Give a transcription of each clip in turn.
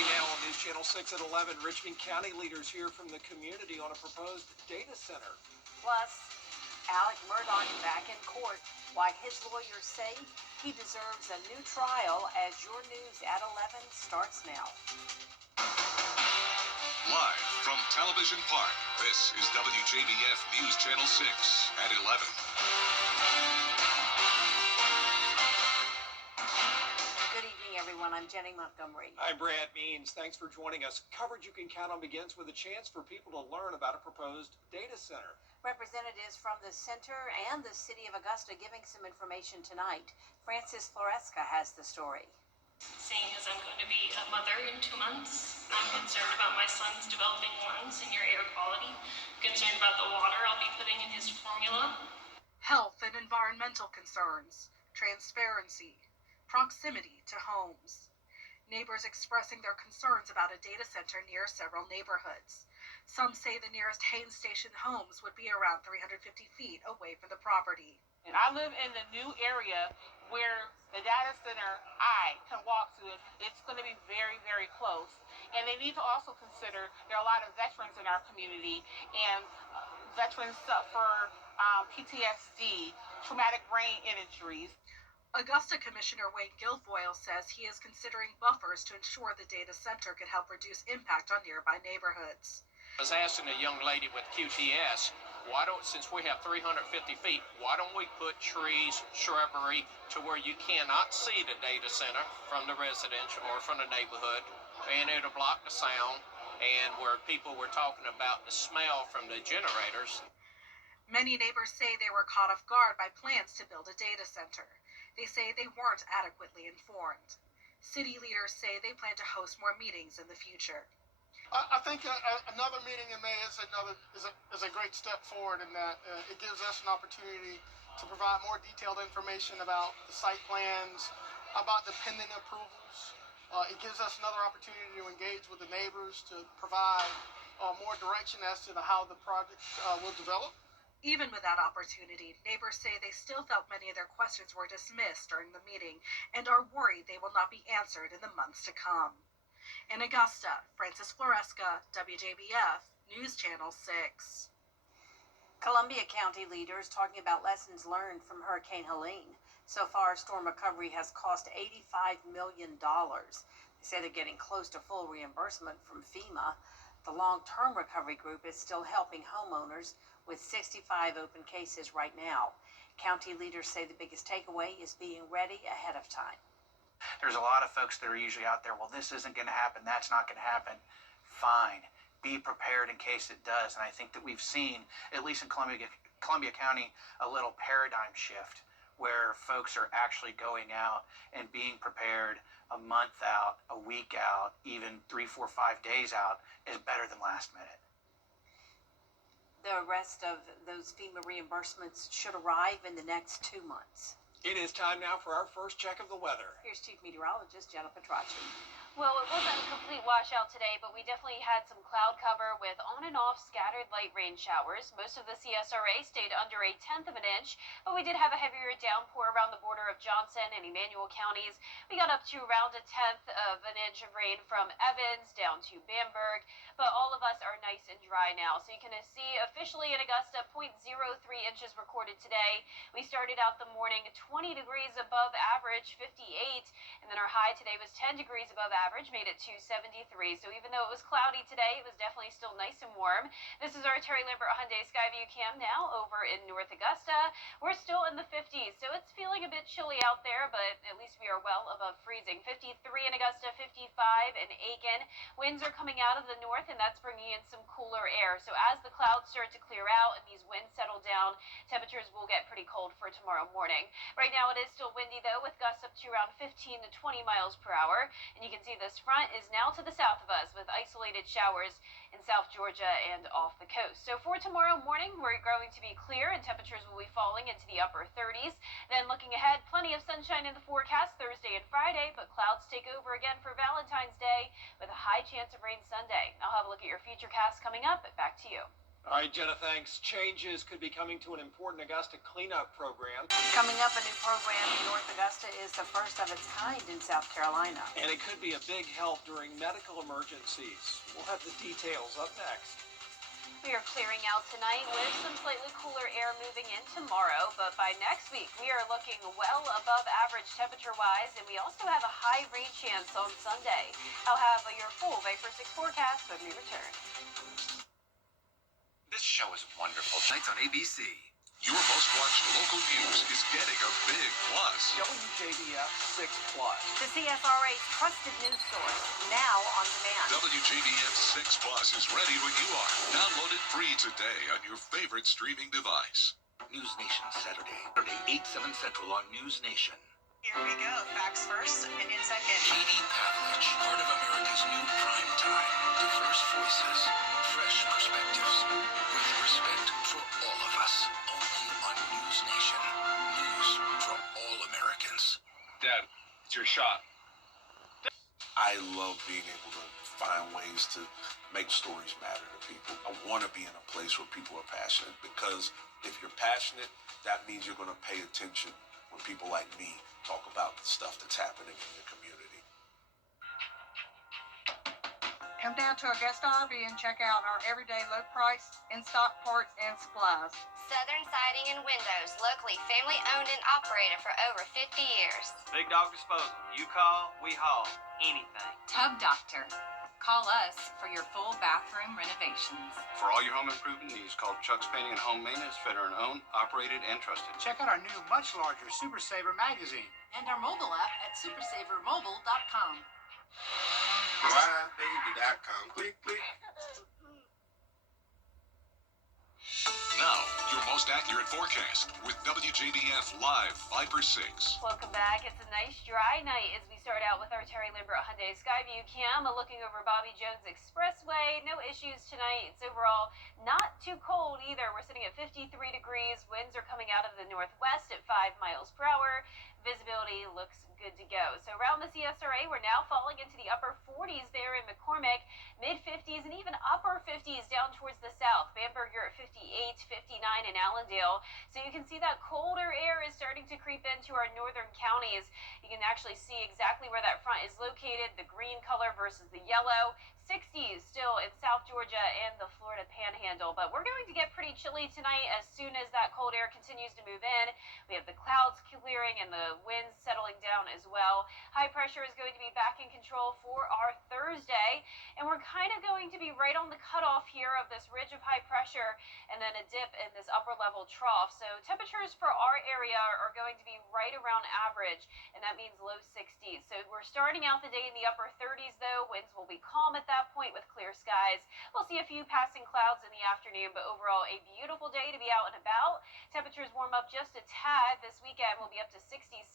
Right now on News Channel 6 at 11, Richmond County leaders hear from the community on a proposed data center. Plus, Alec Murdaugh back in court. Why his lawyers say he deserves a new trial as your news at 11 starts now. Live from Television Park, this is WJBF News Channel 6 at 11. Good evening, everyone. I'm Jenny Montgomery. I'm Brad Means. Thanks for joining us. Coverage you can count on begins with a chance for people to learn about a proposed data center. Representatives from the center and the city of Augusta giving some information tonight. Frances Floresca has the story. Seeing as I'm going to be a mother in 2 months, I'm concerned about my son's developing lungs and your air quality. I'm concerned about the water I'll be putting in his formula. Health and environmental concerns, transparency, proximity to homes. Neighbors expressing their concerns about a data center near several neighborhoods. Some say the nearest Haines Station homes would be around 350 feet away from the property. And I live in the new area where the data center I can walk to. It's going to be very, very close. And they need to also consider there are a lot of veterans in our community, and veterans suffer PTSD, traumatic brain injuries. Augusta Commissioner Wayne Guilfoyle says he is considering buffers to ensure the data center could help reduce impact on nearby neighborhoods. I was asking a young lady with QTS, since we have 350 feet, why don't we put trees, shrubbery to where you cannot see the data center from the residential or from the neighborhood, and it'll block the sound, and where people were talking about the smell from the generators. Many neighbors say they were caught off guard by plans to build a data center. They say they weren't adequately informed. City leaders say they plan to host more meetings in the future. I think another meeting in May is a great step forward in that it gives us an opportunity to provide more detailed information about the site plans, about the pending approvals. It gives us another opportunity to engage with the neighbors to provide more direction as to how the project will develop. Even with that opportunity, neighbors say they still felt many of their questions were dismissed during the meeting and are worried they will not be answered in the months to come. In Augusta, Frances Floresca, WJBF, News Channel 6. Columbia County leaders talking about lessons learned from Hurricane Helene. So far, storm recovery has cost $85 million. They say they're getting close to full reimbursement from FEMA. The long-term recovery group is still helping homeowners with 65 open cases right now. County leaders say the biggest takeaway is being ready ahead of time. There's a lot of folks that are usually out there, well, this isn't going to happen, that's not going to happen. Fine. Be prepared in case it does. And I think that we've seen, at least in Columbia County, a little paradigm shift where folks are actually going out and being prepared a month out, a week out, even 3, 4, 5 days out is better than last minute. The rest of those FEMA reimbursements should arrive in the next 2 months. It is time now for our first check of the weather. Here's Chief Meteorologist Jenna Petracci. Well, it wasn't a complete washout today, but we definitely had some cloud cover with on and off scattered light rain showers. Most of the CSRA stayed under 1/10 of an inch, but we did have a heavier downpour around the border of Johnson and Emmanuel counties. We got up to around 1/10 of an inch of rain from Evans down to Bamberg, but all of us are nice and dry now. So you can see officially in Augusta, 0.03 inches recorded today. We started out the morning 20 degrees above average, 58, and then our high today was 10 degrees above average, made it to 73. So even though it was cloudy today, it was definitely still nice and warm. This is our Terry Lambert Hyundai Skyview cam now over in North Augusta. We're still in the 50s, so it's feeling a bit chilly out there, but at least we are well above freezing. 53 in Augusta, 55 in Aiken. Winds are coming out of the north, and that's bringing in some cooler air. So as the clouds start to clear out and these winds settle down, temperatures will get pretty cold for tomorrow morning. Right now it is still windy, though, with gusts up to around 15 to 20 miles per hour. And you can see this front is now to the south of us with isolated showers in South Georgia and off the coast. So for tomorrow morning, we're going to be clear and temperatures will be falling into the upper 30s. Then looking ahead, plenty of sunshine in the forecast Thursday and Friday, but clouds take over again for Valentine's Day with a high chance of rain Sunday. I'll have a look at your future cast coming up. Back to you. All right, Jenna, thanks. Changes could be coming to an important Augusta cleanup program. Coming up, a new program in North Augusta is the first of its kind in South Carolina. And it could be a big help during medical emergencies. We'll have the details up next. We are clearing out tonight with some slightly cooler air moving in tomorrow, but by next week we are looking well above average temperature-wise, and we also have a high rain chance on Sunday. I'll have your full Vapor 6 forecast when we return. This show is wonderful. Nights on ABC. Your most watched local news is getting a big plus. WJBF 6 Plus. The CSRA's trusted news source, now on demand. WJBF 6 Plus is ready when you are. Download it free today on your favorite streaming device. News Nation Saturday, 8/7 Central on News Nation. Here we go. Facts first, opinion second. Katie Pavlich, part of America's new prime time. Diverse voices, fresh perspectives, with respect for all of us. Only on News Nation. News for all Americans. Dad, it's your shot. I love being able to find ways to make stories matter to people. I want to be in a place where people are passionate, because if you're passionate, that means you're going to pay attention when people like me talk about the stuff that's happening in your community. Come down to Augusta RV and check out our everyday low price in-stock parts and supplies. Southern Siding and Windows, locally family owned and operated for over 50 years. Big Dog Disposal. You call, we haul. Anything. Tub Doctor. Call us for your full bathroom renovations. For all your home improvement needs, call Chuck's Painting and Home Maintenance, veteran-owned, operated, and trusted. Check out our new, much larger Super Saver magazine. And our mobile app at supersavermobile.com. MyBaby.com. Click, click. Now, your most accurate forecast with WJBF Live Viper 6. Welcome back. It's a nice dry night as we start out with our Terry Lambert Hyundai Skyview cam looking over Bobby Jones Expressway. No issues tonight. It's overall not too cold either. We're sitting at 53 degrees. Winds are coming out of the northwest at 5 miles per hour. Visibility looks good to go. So around the CSRA, we're now falling into the upper 40s there in McCormick, mid 50s, and even upper 50s down towards the south. Bamberg, you're at 58, 59 in Allendale. So you can see that colder air is starting to creep into our northern counties. You can actually see exactly where that front is located, the green color versus the yellow. 60s still in South Georgia and the Florida Panhandle, but we're going to get pretty chilly tonight as soon as that cold air continues to move in. We have the clouds clearing and the winds settling down as well. High pressure is going to be back in control for our Thursday, and we're kind of going to be right on the cutoff here of this ridge of high pressure and then a dip in this upper level trough. So temperatures for our area are going to be right around average, and that means low 60s. So we're starting out the day in the upper 30s though. Winds will be calm at that point with clear skies. We'll see a few passing clouds in the afternoon, but overall a beautiful day to be out and about. Temperatures warm up just a tad. This weekend will be up to 66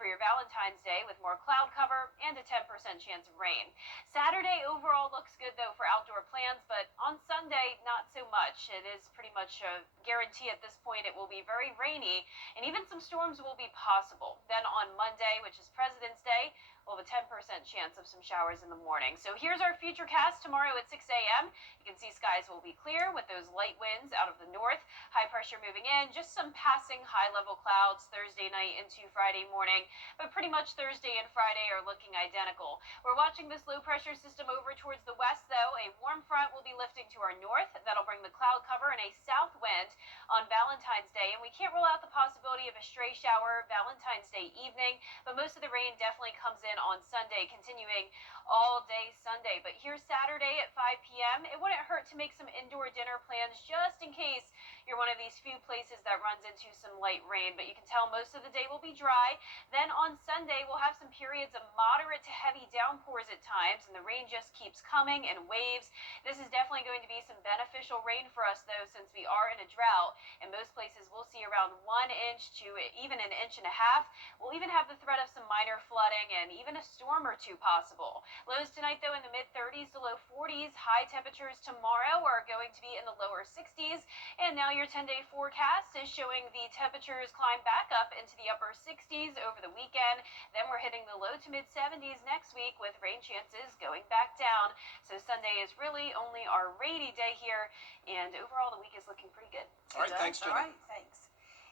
for your Valentine's Day with more cloud cover and a 10% chance of rain. Saturday overall looks good though for outdoor plans, but on Sunday not so much. It is pretty much a guarantee at this point it will be very rainy, and even some storms will be possible. Then on Monday, which is President's Day, we'll have a 10% chance of some showers in the morning. So here's our futurecast tomorrow at 6 a.m. You can see skies will be clear with those light winds out of the north. High pressure moving in, just some passing high-level clouds Thursday night into Friday morning. But pretty much Thursday and Friday are looking identical. We're watching this low-pressure system over towards the west, though. A warm front will be lifting to our north. That'll bring the cloud cover and a south wind on Valentine's Day. And we can't rule out the possibility of a stray shower Valentine's Day evening, but most of the rain definitely comes in on Sunday, continuing all day Sunday. But here Saturday at 5 p.m., it wouldn't hurt to make some indoor dinner plans just in case you're one of these few places that runs into some light rain. But you can tell most of the day will be dry. Then on Sunday, we'll have some periods of moderate to heavy downpours at times, and the rain just keeps coming in waves. This is definitely going to be some beneficial rain for us, though, since we are in a drought. In most places, we'll see around 1 inch to even an inch and a half. We'll even have the threat of some minor flooding and even a a storm or two possible. Lows tonight, though, in the mid-30s to low 40s. High temperatures tomorrow are going to be in the lower 60s. And now your 10-day forecast is showing the temperatures climb back up into the upper 60s over the weekend. Then we're hitting the low to mid-70s next week with rain chances going back down. So Sunday is really only our rainy day here. And overall, the week is looking pretty good. All right, thanks, Jenny. All right, thanks.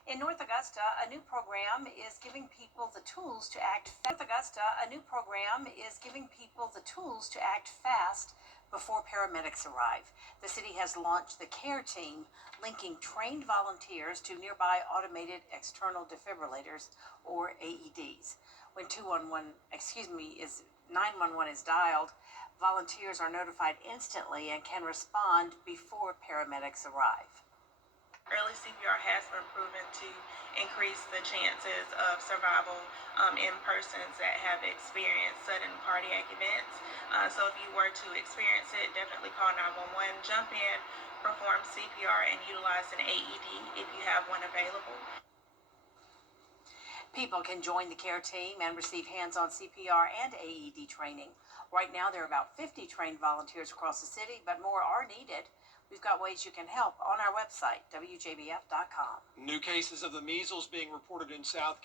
In North Augusta, a new program is giving people the tools to act fast. Before paramedics arrive. The city has launched the CARE team, linking trained volunteers to nearby automated external defibrillators, or AEDs. When 911 is dialed, volunteers are notified instantly and can respond before paramedics arrive. Early CPR has been proven to increase the chances of survival in persons that have experienced sudden cardiac events. So if you were to experience it, definitely call 911, jump in, perform CPR, and utilize an AED if you have one available. People can join the CARE team and receive hands-on CPR and AED training. Right now, there are about 50 trained volunteers across the city, but more are needed. We've got ways you can help on our website, WJBF.com. New cases of the measles being reported in South.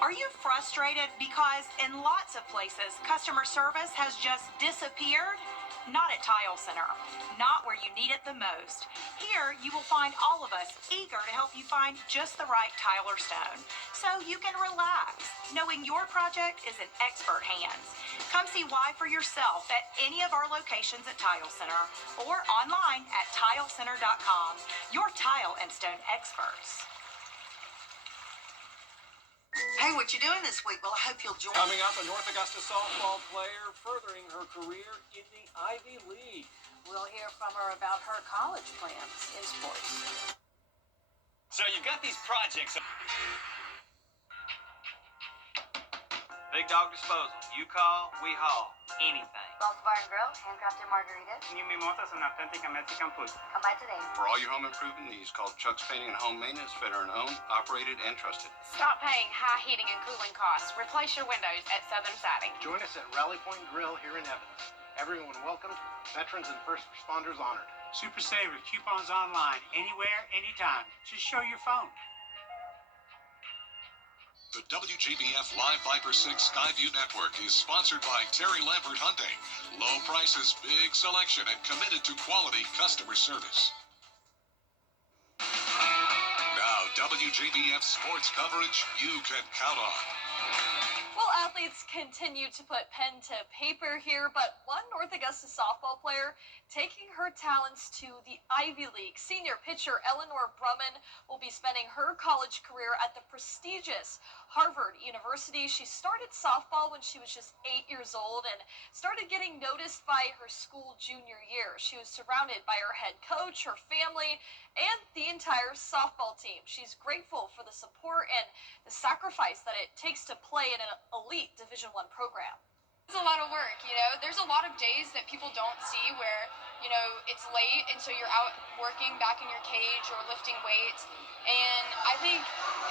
Are you frustrated because in lots of places, customer service has just disappeared? Not at Tile Center. Not where you need it the most. Here, you will find all of us eager to help you find just the right tile or stone, so you can relax, knowing your project is in expert hands. Come see why for yourself at any of our locations at Tile Center or online at tilecenter.com. Your tile and stone experts. Hey, what you doing this week? Well, I hope you'll join. Coming up, a North Augusta softball player furthering her career in the Ivy League. We'll hear from her about her college plans in sports. So you've got these projects. Big Dog Disposal. You call, we haul. Anything. Lost Bar and Grill, handcrafted margaritas. New mimosas and authentic Mexican food. Come by today. For all your home improvement needs, call Chuck's Painting and Home Maintenance, veteran-owned, operated, and trusted. Stop paying high heating and cooling costs. Replace your windows at Southern Siding. Join us at Rally Point Grill here in Evans. Everyone welcomed, veterans and first responders honored. Super Saver coupons online, anywhere, anytime. Just show your phone. The WJBF Live Viper 6 Skyview Network is sponsored by Terry Lambert Hyundai. Low prices, big selection, and committed to quality customer service. Now, WJBF sports coverage you can count on. Well, athletes continue to put pen to paper here, but one North Augusta softball player taking her talents to the Ivy League. Senior pitcher Eleanor Brumman will be spending her college career at the prestigious Harvard University. She started softball when she was just 8 years old and started getting noticed by her school junior year. She was surrounded by her head coach, her family, and the entire softball team. She's grateful for the support and the sacrifice that it takes to play in an elite Division I program. It's a lot of work, you know. There's a lot of days that people don't see where, you know, it's late and so you're out working back in your cage or lifting weights. And I think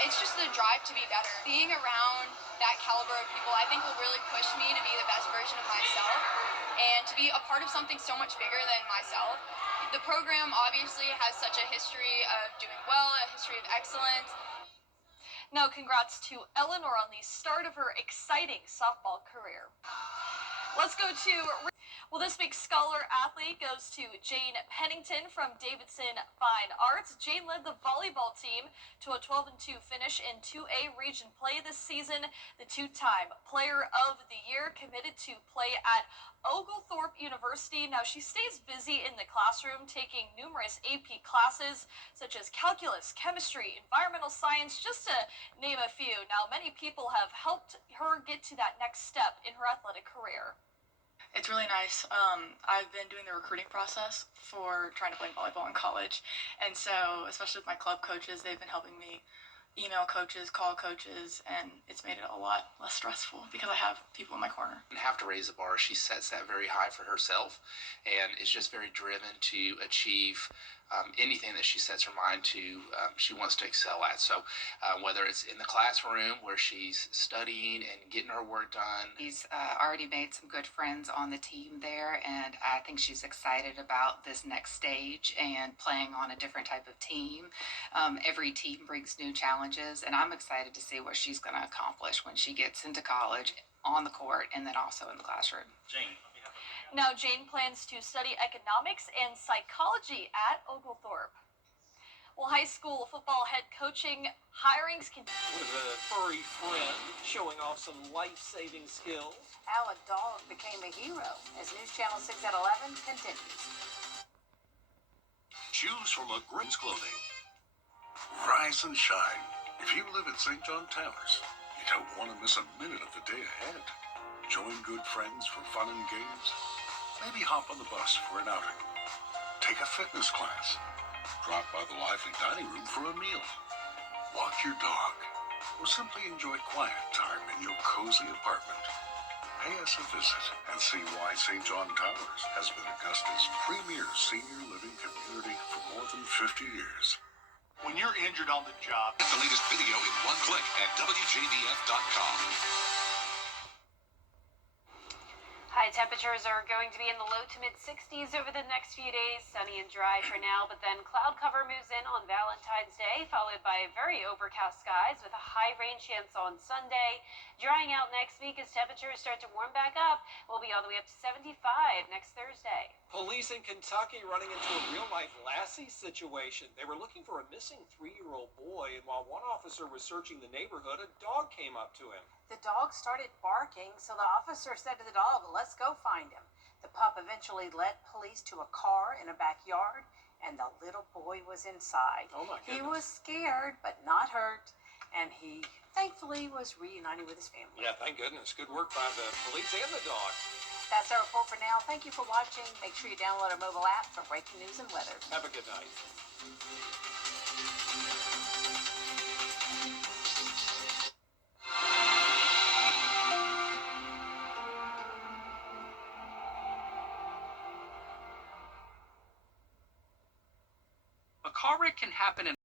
it's just the drive to be better. Being around that caliber of people, I think will really push me to be the best version of myself and to be a part of something so much bigger than myself. The program obviously has such a history of doing well, a history of excellence. Now, congrats to Eleanor on the start of her exciting softball career. Let's go to... Well, this week's Scholar Athlete goes to Jane Pennington from Davidson Fine Arts. Jane led the volleyball team to a 12-2 finish in 2A region play this season. The two-time Player of the Year, committed to play at Oglethorpe University. Now, she stays busy in the classroom, taking numerous AP classes, such as calculus, chemistry, environmental science, just to name a few. Now, many people have helped her get to that next step in her athletic career. It's really nice. I've been doing the recruiting process for trying to play volleyball in college. And so, especially with my club coaches, they've been helping me email coaches, call coaches, and it's made it a lot less stressful because I have people in my corner. And have to raise the bar. She sets that very high for herself and is just very driven to achieve anything that she sets her mind to, she wants to excel at. So whether it's in the classroom where she's studying and getting her work done. She's already made some good friends on the team there, and I think she's excited about this next stage and playing on a different type of team. Every team brings new challenges, and I'm excited to see what she's going to accomplish when she gets into college, on the court, and then also in the classroom. Jane. Now, Jane plans to study economics and psychology at Oglethorpe. Well, high school football head coaching hirings continue. With a furry friend showing off some life-saving skills. How a dog became a hero as News Channel 6 at 11 continues. Choose from a great clothing. Rise and shine. If you live at St. John Towers, you don't want to miss a minute of the day ahead. Join good friends for fun and games. Maybe hop on the bus for an outing. Take a fitness class. Drop by the lively dining room for a meal. Walk your dog. Or simply enjoy quiet time in your cozy apartment. Pay us a visit and see why St. John Towers has been Augusta's premier senior living community for more than 50 years. When you're injured on the job, Get the latest video in one click at WJBF.com. High temperatures are going to be in the low to mid 60s over the next few days. Sunny and dry for now, but then cloud cover moves in on Valentine's Day, followed by very overcast skies with a high rain chance on Sunday. Drying out next week as temperatures start to warm back up. We'll be all the way up to 75 next Thursday. Police in Kentucky running into a real-life Lassie situation. They were looking for a missing 3-year-old boy, and while one officer was searching the neighborhood, a dog came up to him. The dog started barking, so the officer said to the dog, "Let's go find him." The pup eventually led police to a car in a backyard, and the little boy was inside. Oh, my goodness. He was scared, but not hurt, and he thankfully was reunited with his family. Yeah, thank goodness. Good work by the police and the dog. That's our report for now. Thank you for watching. Make sure you download our mobile app for breaking news and weather. Have a good night. A car wreck can happen in